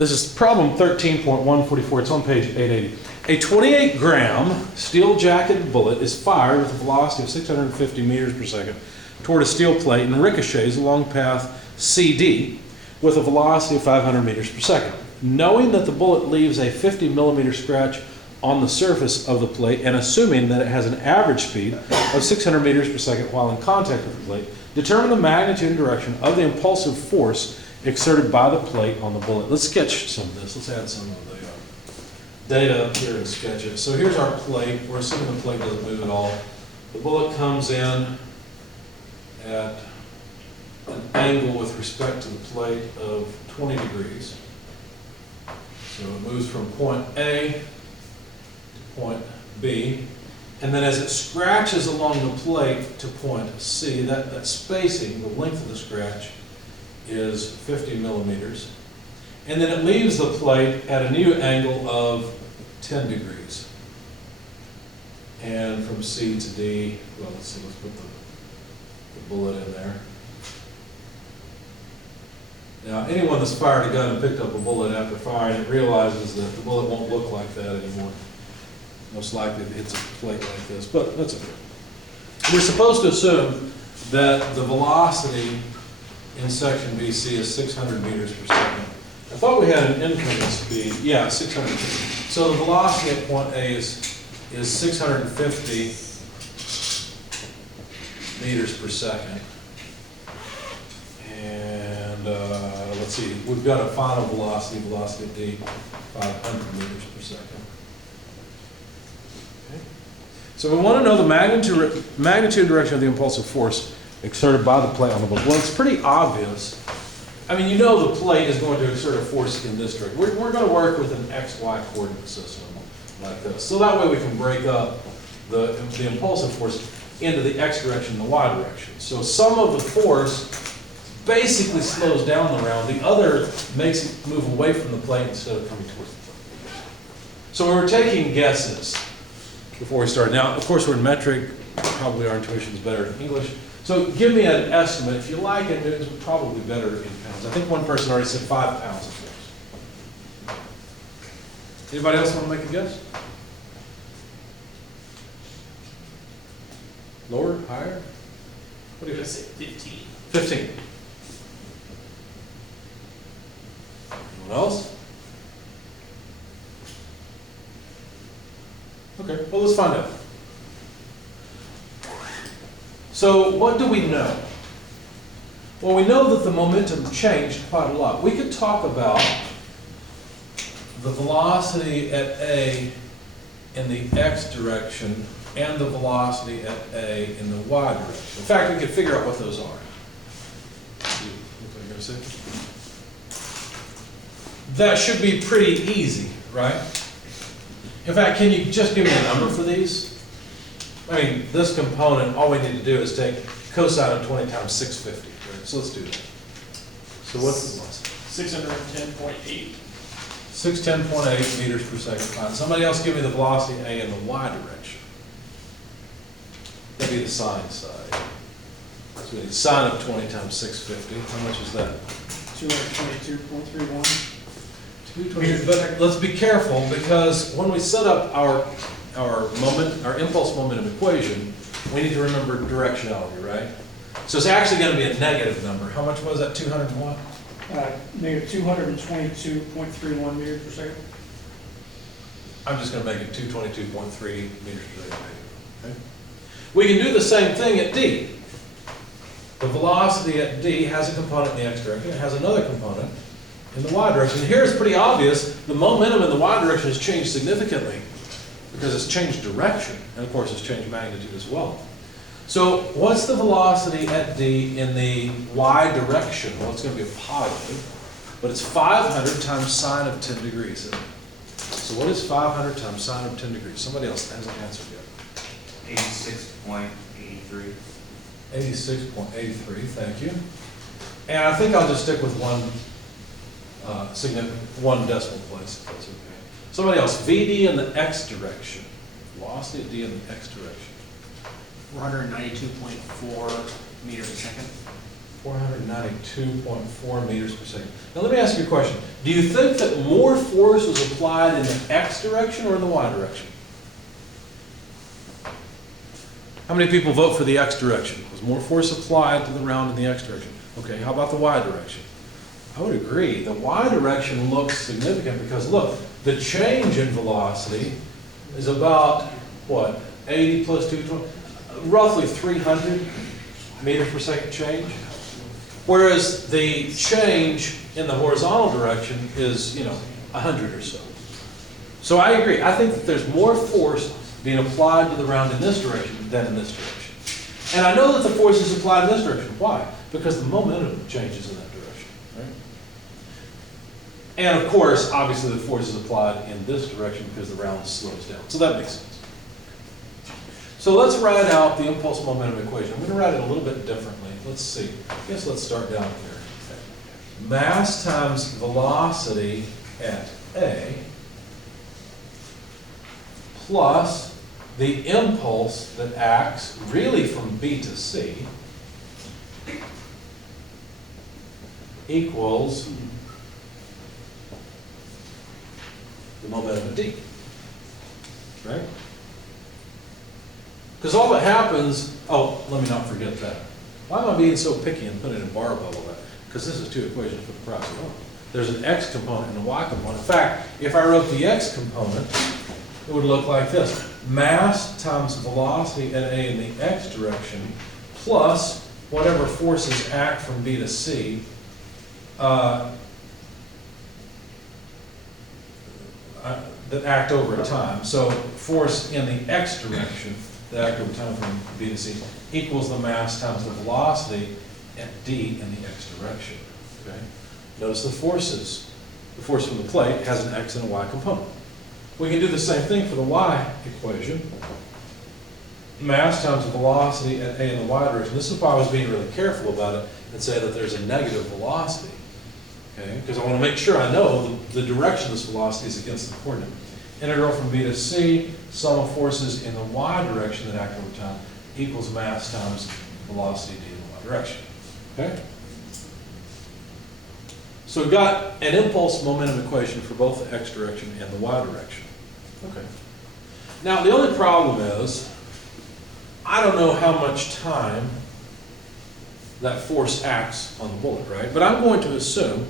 This is problem 13.144. It's on page 880. A 28-gram steel-jacketed bullet is fired with a velocity of 650 meters per second toward a steel plate and ricochets along path CD with a velocity of 500 meters per second. Knowing that the bullet leaves a 50 millimeter scratch on the surface of the plate and assuming that it has an average speed of 600 meters per second while in contact with the plate, determine the magnitude and direction of the impulsive force exerted by the plate on the bullet. Let's sketch some of this. Let's add some of the data up here and sketch it. So here's our plate. We're assuming the plate doesn't move at all. The bullet comes in at an angle with respect to the plate of 20 degrees. So it moves from point A to point B. And then as it scratches along the plate to point C, that spacing, the length of the scratch, is 50 millimeters. And then it leaves the plate at a new angle of 10 degrees. And from C to D, well, let's see, let's put the bullet in there. Now, anyone that's fired a gun and picked up a bullet after firing it realizes that the bullet won't look like that anymore. Most likely it hits a plate like this, but that's okay. We're supposed to assume that the velocity in section BC is 600 meters per second. I thought we had an incoming speed. Yeah, 600. So the velocity at point A is 650 meters per second. And let's see, we've got a final velocity at D, 500 meters per second. Okay. So we want to know the magnitude and direction of the impulsive force exerted by the plate on the bullet. Well, it's pretty obvious. I mean, you know the plate is going to exert a force in this direction. We're going to work with an XY coordinate system like this. So that way we can break up the impulsive force into the X direction and the Y direction. So some of the force basically slows down the round. The other makes it move away from the plate instead of coming towards the plate. So we were taking guesses before we started. Now, of course, we're in metric. Probably our intuition is better in English. So give me an estimate. If you like it, it's probably better in pounds. I think one person already said 5 pounds of force. Anybody else want to make a guess? Lower? Higher? What do you say? 15. 15. Anyone else? Okay, well, let's find out. So what do we know? Well, we know that the momentum changed quite a lot. We could talk about the velocity at A in the X direction and the velocity at A in the Y direction. In fact, we could figure out what those are. What are you going to say? That should be pretty easy, right? In fact, can you just give me a number for these? I mean, this component, all we need to do is take cosine of 20 times 650. Right? So let's do that. So what's the velocity? 610.8. 610.8 meters per second. Fine. Somebody else give me the velocity A in the Y direction. That'd be the sine side. So we need sine of 20 times 650. How much is that? 222.31. 220. But let's be careful because when we set up our impulse momentum equation, we need to remember directionality, right? So it's actually going to be a negative number. How much was that? 200 and what? Negative 222.31 meters per second. I'm just going to make it 222.3 meters per second. Okay? We can do the same thing at D. The velocity at D has a component in the X direction. It has another component in the Y direction. Here it's pretty obvious. The momentum in the Y direction has changed significantly because it's changed direction, and of course it's changed magnitude as well. So what's the velocity at D in the Y direction? Well, it's going to be a positive, but it's 500 times sine of 10 degrees. So what is 500 times sine of 10 degrees? Somebody else hasn't answered yet. 86.83. 86.83, thank you. And I think I'll just stick with one decimal place, if that's okay. Somebody else, VD in the X direction. Velocity at D in the X direction. 492.4 meters a second. 492.4 meters per second. Now let me ask you a question. Do you think that more force was applied in the X direction or in the Y direction? How many people vote for the X direction? Was more force applied to the round in the X direction? Okay, how about the Y direction? I would agree. The Y direction looks significant because look, the change in velocity is about, what, 80 plus 220, roughly 300 meters per second change. Whereas the change in the horizontal direction is, 100 or so. So I agree. I think that there's more force being applied to the round in this direction than in this direction. And I know that the force is applied in this direction. Why? Because the momentum changes in that direction. Right? And of course, obviously the force is applied in this direction because the round slows down. So that makes sense. So let's write out the impulse momentum equation. I'm going to write it a little bit differently. Let's see. I guess let's start down here. Mass times velocity at A plus the impulse that acts really from B to C equals the momentum at D. Right? Because all that happens, oh, let me not forget that. Why am I being so picky and putting it in bar bubble? Because this is two equations for the price of one. There's an X component and a Y component. In fact, if I wrote the X component, it would look like this. Mass times velocity at A in the X direction plus whatever forces act from B to C that act over time. So force in the X direction that act over time from B to C equals the mass times the velocity at D in the X direction. Okay? Notice the forces. The force from the plate has an X and a Y component. We can do the same thing for the Y equation. Mass times the velocity at A in the Y direction. This is why I was being really careful about it and say that there's a negative velocity. Okay? Because I want to make sure I know the direction of this velocity is against the coordinate. Integral from B to C, sum of forces in the Y direction that act over time equals mass times velocity D in the Y direction. Okay? So we've got an impulse momentum equation for both the X direction and the Y direction. Okay. Now the only problem is, I don't know how much time that force acts on the bullet, right? But I'm going to assume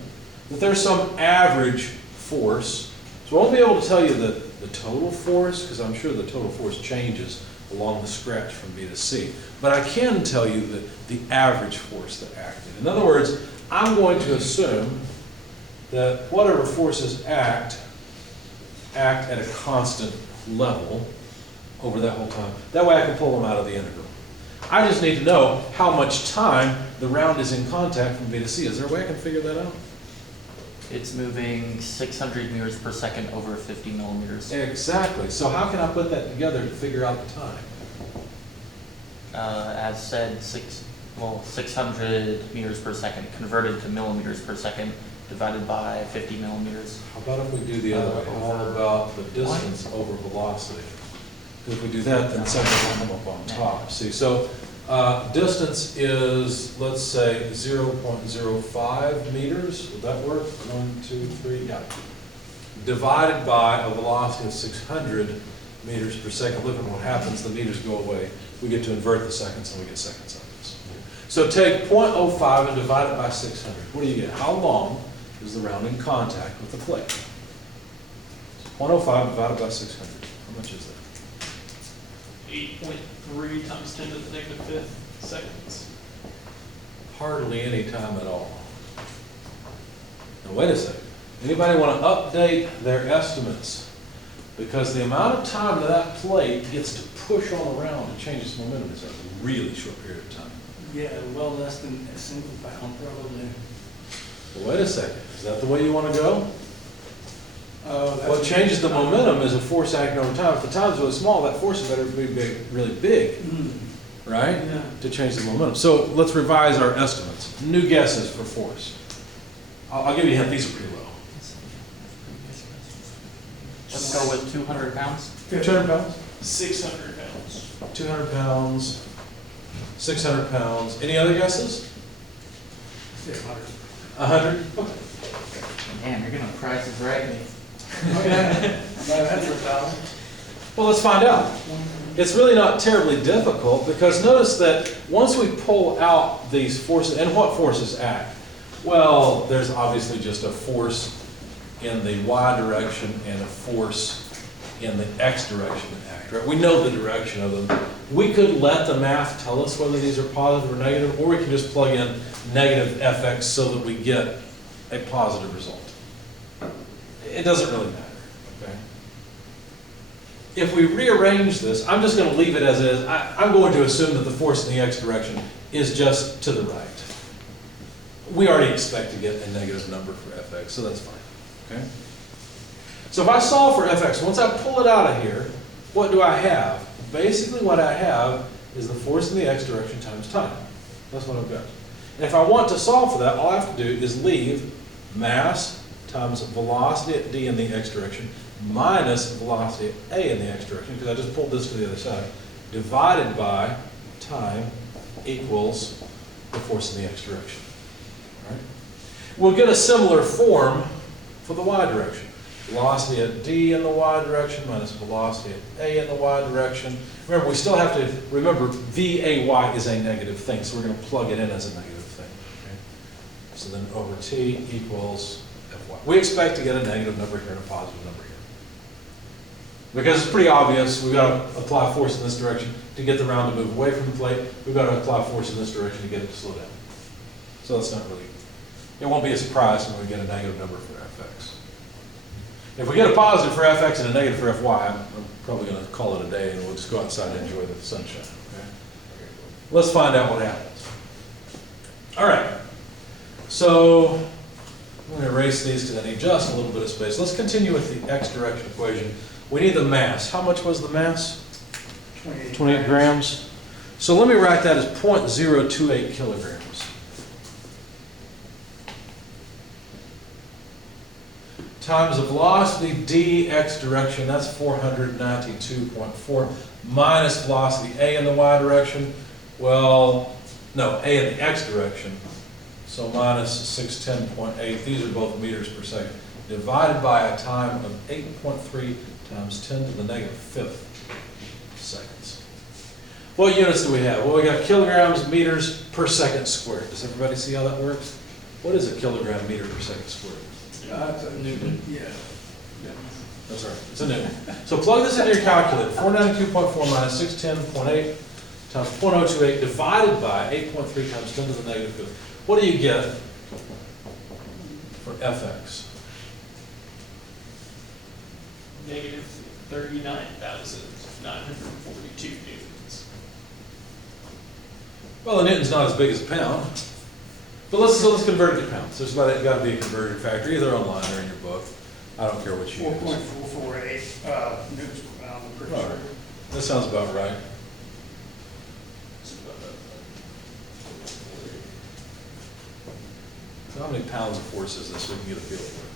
that there's some average force. So I won't be able to tell you the total force, because I'm sure the total force changes along the stretch from B to C. But I can tell you that the average force that acted. In other words, I'm going to assume that whatever forces act at a constant level over that whole time. That way I can pull them out of the integral. I just need to know how much time the round is in contact from B to C. Is there a way I can figure that out? It's moving 600 meters per second over 50 millimeters. Exactly. So how can I put that together to figure out the time? As said, 600 meters per second converted to millimeters per second divided by 50 millimeters. How about if we do the other way? How about the distance over velocity? If we do that, then something will come up on top. See, so distance is, let's say, 0.05 meters. Would that work? 1, 2, 3, yeah. Divided by a velocity of 600 meters per second. Look at what happens. The meters go away. We get to invert the seconds and we get seconds on this. So take 0.05 and divide it by 600. What do you get? How long is the round in contact with the plate? So 0.05 divided by 600. How much is that? 8.3 times 10 to the negative fifth seconds. Hardly any time at all. Now wait a second. Anybody want to update their estimates? Because the amount of time that plate gets to push on the round and change its momentum is a really short period of time. Yeah, well less than a single pound probably. Well, wait a second. Is that the way you want to go? What changes the momentum is a force acting over time. If the time's really small, that force better be big, really big, right? Yeah. To change the momentum. So let's revise our estimates. New guesses for force. I'll give you a hint. These are pretty low. Let's go with 200 pounds. 200 pounds? 600 pounds. 200 pounds, 600 pounds. Any other guesses? 100? Okay. Man, you're gonna price this right me. That's for 1,000. Well, let's find out. It's really not terribly difficult, because notice that once we pull out these forces, and what forces act? Well, there's obviously just a force in the y direction and a force in the x direction that act, right? We know the direction of them. We could let the math tell us whether these are positive or negative, or we can just plug in negative fx so that we get a positive result. It doesn't really matter, okay? If we rearrange this, I'm just going to leave it as is. I'm going to assume that the force in the x direction is just to the right. We already expect to get a negative number for fx, so that's fine, okay? So if I solve for fx, once I pull it out of here, what do I have? Basically what I have is the force in the x direction times time. That's what I've got. And if I want to solve for that, all I have to do is leave mass times velocity at d in the x direction minus velocity at a in the x direction, because I just pulled this to the other side, divided by time equals the force in the x direction. All right? We'll get a similar form for the y direction. Velocity at d in the y direction minus velocity at a in the y direction. Remember, we still have to remember VAY is a negative thing, so we're going to plug it in as a negative thing. Okay? So then over t equals fy. We expect to get a negative number here and a positive number here. Because it's pretty obvious, we've got to apply force in this direction to get the round to move away from the plate. We've got to apply force in this direction to get it to slow down. So it's not really, it won't be a surprise when we get a negative number for fx. If we get a positive for fx and a negative for fy, I'm probably going to call it a day and we'll just go outside and enjoy the sunshine. Okay? Let's find out what happens. All right. So I'm going to erase these because I need just a little bit of space. Let's continue with the x direction equation. We need the mass. How much was the mass? 28 grams. So let me write that as 0.028 kilograms. Times the velocity d x direction, that's 492.4, minus velocity a in the y direction, well, no, a in the x direction, so minus 610.8, these are both meters per second, divided by a time of 8.3 times 10 to the negative fifth seconds. What units do we have? Well, we got kilograms, meters per second squared. Does everybody see how that works? What is a kilogram meter per second squared? That's a Newton. Yeah. That's right, it's a Newton. So plug this into your calculator, 492.4 minus 610.8 times 0.028 divided by 8.3 times 10 to the negative fifth. What do you get for fx? Negative 39,942 newtons. Well, a Newton's not as big as a pound. But let's convert it to pounds. There's got to be a conversion factor, either online or in your book. I don't care what you use. 4.448 newtons per pound, I'm pretty Right. sure. That sounds about right. So how many pounds of force is this? We can get a feel for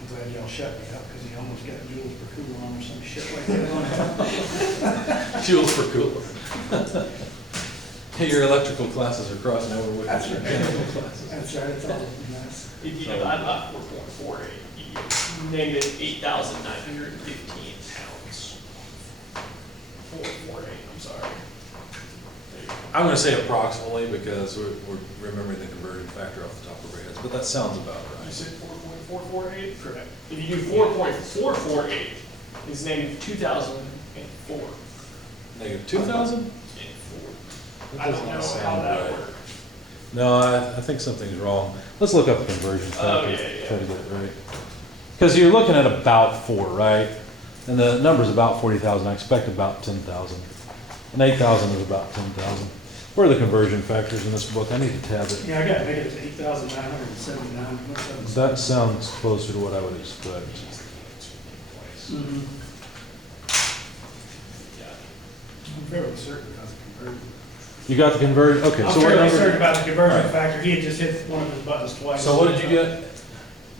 I'm glad y'all shut me up, because you almost got joules per coulomb or some shit like that. it. Joules per coulomb. Hey, your electrical classes are crossing over with That's your right. mechanical classes. That's right, it's all a mess. If you divide by 4.48, you get negative 8,915 pounds. 4.48, I'm sorry. There you go. I'm going to say approximately because we're remembering the conversion factor off the top of our heads, but that sounds about You right. said 4.448? Correct. If you do 4.448, it's negative 2,004. Negative 2,000? I don't know how that works. No, I think something's wrong. Let's look up the conversion Oh, factor. yeah. Try to get it right. Because you're looking at about 4, right? And the number's about 40,000. I expect about 10,000. And 8,000 is about 10,000. Where are the conversion factors in this book? I need to tab it. Yeah, I got negative 8,979. That sounds closer to what I would expect. Mhm. Yeah. I'm fairly certain that's conversion. You got the conversion? Okay, I'm so what fairly number? certain about the conversion Alright. factor. He had just hit one of his buttons twice. So what did you get?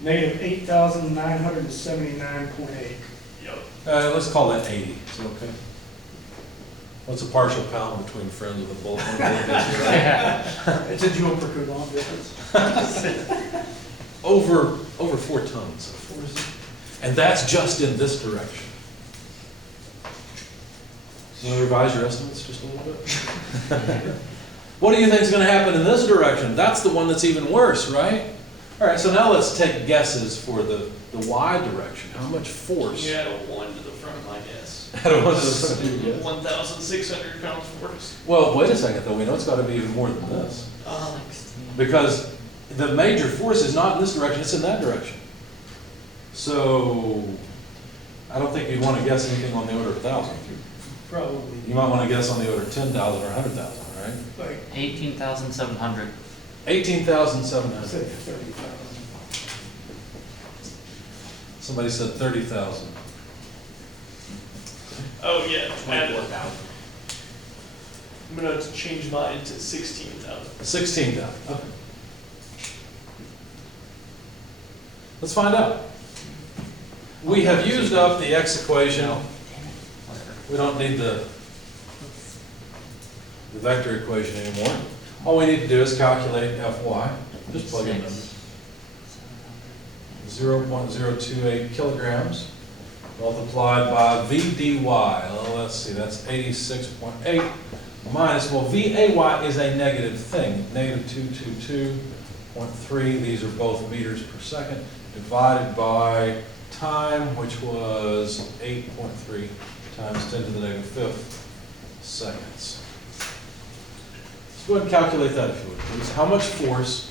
Negative 8,979.8. Yep. Let's call that 80. Is that okay? What's a partial pound between friends with a bullet? Right? It's a joule per coulomb difference. Over 4 tons. And that's just in this direction. So you revise your estimates just a little bit? What do you think is going to happen in this direction? That's the one that's even worse, right? All right, so now let's take guesses for the Y direction. How much force? You add a 1 to the front of my guess. I don't know what this is. 1,600 pounds force. Well, wait a second though, we know it's got to be even more than this. Because the major force is not in this direction, it's in that direction. So, I don't think you'd want to guess anything on the order of 1,000. Probably, You might want to guess on the order of 10,000 or 100,000, right? like, 18,700. 18,700. say 30,000. Somebody said 30,000. Oh, yeah. add it. 24,000. I'm gonna change mine to 16,000. 16,000, okay. Let's find out. We have used up the X equation. Whatever. We don't need the vector equation anymore. All we need to do is calculate Fy. Just plug in numbers. 0.028 kilograms multiplied by V dy. Well, let's see, that's 86.8 minus, well, VAY is a negative thing, negative 222.3. These are both meters per second, divided by time, which was 8.3 times 10 to the negative 5th seconds. Let's go ahead and calculate that if you would, please. How much force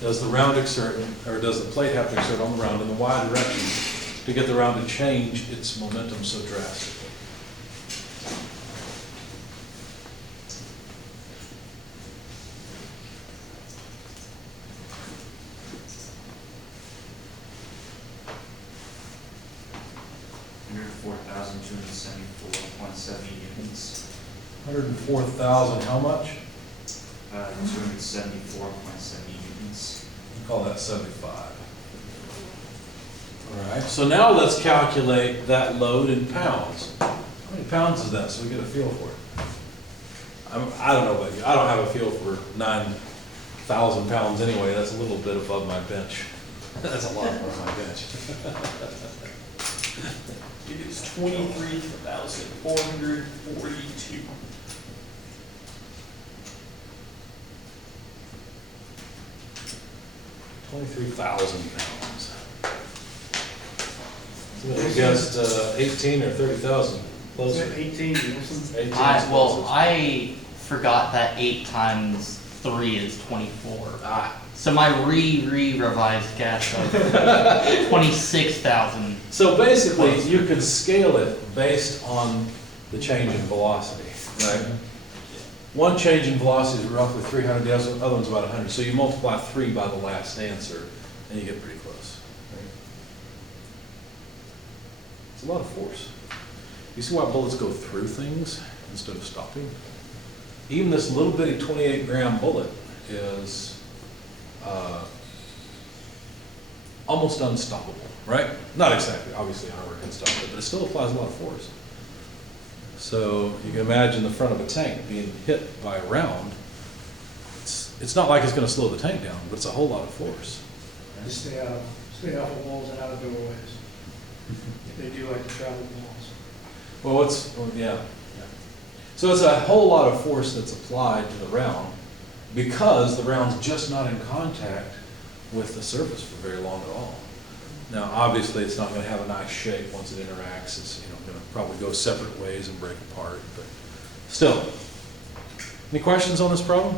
does the round exert, or does the plate have to exert on the round in the Y direction to get the round to change its momentum so drastically? Hundred 4,274.70 newtons. 104,000, how much? 274.70 newtons. We call that 75. All right, so now let's calculate that load in pounds. How many pounds is that, so we get a feel for it? I don't know about you, I don't have a feel for 9,000 pounds anyway, that's a little bit above my bench. That's a lot above my bench. It is 23,442. 23,000 pounds. Somebody guessed 18 or 30,000, Is closer. that 18, Nielsen? 18 is Well, closest. I forgot that 8 times 3 is 24. Ah, So my revised guess of 26,000. so basically, you could scale it based on the change in velocity, right? One change in velocity is roughly 300, the other one's about 100. So you multiply 3 by the last answer, and you get pretty close. Right? It's a lot of force. You see why bullets go through things instead of stopping? Even this little bitty 28-gram bullet is almost unstoppable, right? Not exactly, obviously armor can stop it, but it still applies a lot of force. So you can imagine the front of a tank being hit by a round. It's not like it's going to slow the tank down, but it's a whole lot of force. Just stay off of walls and out of doorways. They do like to travel walls. Well, yeah. So it's a whole lot of force that's applied to the round because the round's just not in contact with the surface for very long at all. Now, obviously, it's not going to have a nice shape once it interacts. It's going to probably go separate ways and break apart. But still, any questions on this problem?